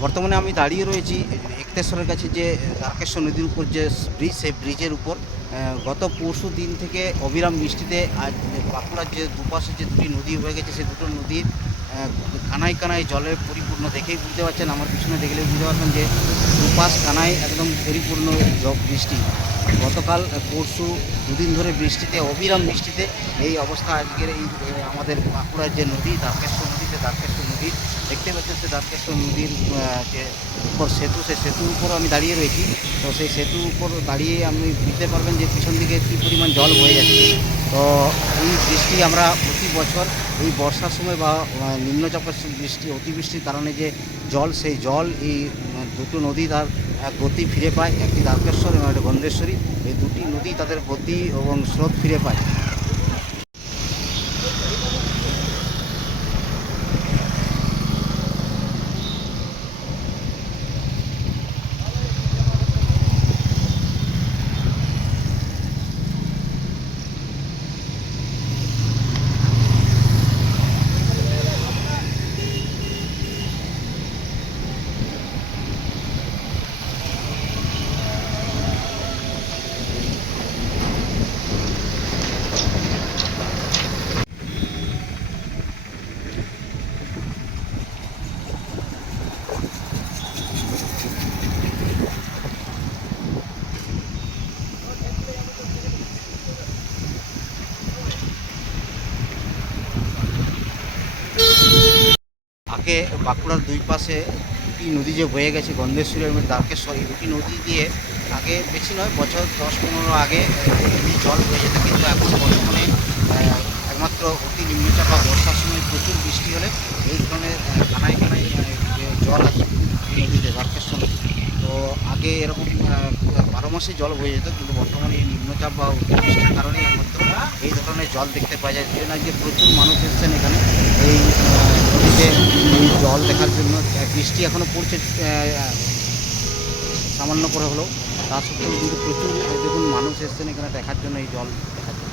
বর্তমানে আমি দাঁড়িয়ে রয়েছি একতেশ্বরের কাছে যে দ্বারকেশ্বর নদীর উপর যে ব্রিজ সেই ব্রিজের উপর। গত পরশু দিন থেকে অবিরাম বৃষ্টিতে আজ বাঁকুড়ার যে দুপাশে যে দুটি নদী হয়ে গেছে সেই দুটো নদীর আহ, কানায় কানায় জলের পরিপূর্ণ দেখেই বুঝতে পারছেন আমার পিছনে দেখলে বুঝতে পারবেন যে দুপাশ কানায় একদম পরিপূর্ণ জ- বৃষ্টি। গতকাল পরশু দুদিন ধরে বৃষ্টিতে অবিরাম বৃষ্টিতে এই অবস্থা আজকের এই আমাদের বাঁকুড়ার যে নদী দ্বারকেশ্বর নদী যে দ্বারকেশ্বর নদী দেখতে পাচ্ছেন যে দ্বারকেশ্বর নদীর যে উপর সেতু, সেই সেতুর উপর আমি দাঁড়িয়ে রয়েছি। তো সেই সেতুর উপর দাঁড়িয়ে আপনি বুঝতে পারবেন যে পিছন দিকে কী পরিমাণ জল বয়ে যাচ্ছে। তো এই বৃষ্টি আমরা প্রতি বছর এই বর্ষার সময় বা নিম্নচাপের বৃষ্টি, অতিবৃষ্টির কারণে যে জল, সেই জল এই দুটো নদী তার গতি ফিরে পায়। একটি দ্বারকেশ্বর এবং একটি গন্ধেশ্বরী। এই দুটি নদী তাদের গতি এবং স্রোত ফিরে পায়। আগে বাঁকুড়ার দুই পাশে দুটি নদী যে বয়ে গেছে, গন্ধেশ্বরী এবং দ্বারকেশ্বর, এই দুটি নদী দিয়ে আগে বেশি নয়, বছর দশ পনেরো আগে এই জল বয়ে যেত কিন্তু এখন বর্তমানে একমাত্র অতি নিম্নচাপ বা বর্ষার সময় প্রচুর বৃষ্টি হলে এই ধরনের কানায় কানায় জল আছে নদীতে, দ্বারকেশ্বর। নদী তো আগে এরকম বারো মাসে জল বয়ে যেত, কিন্তু বর্তমানে এই নিম্নচাপ বা অতিবৃষ্টির কারণে একমাত্র এই ধরনের জল দেখতে পাওয়া যায়। যে প্রচুর মানুষ এসেছেন এখানে। জল দেখার জন্য বৃষ্টি এখনও পড়ছে সামান্য করে হলেও। তা সত্ত্বেও কিন্তু প্রচুর দেখুন, মানুষ এসছেন এখানে দেখার জন্য এই জল দেখার জন্য।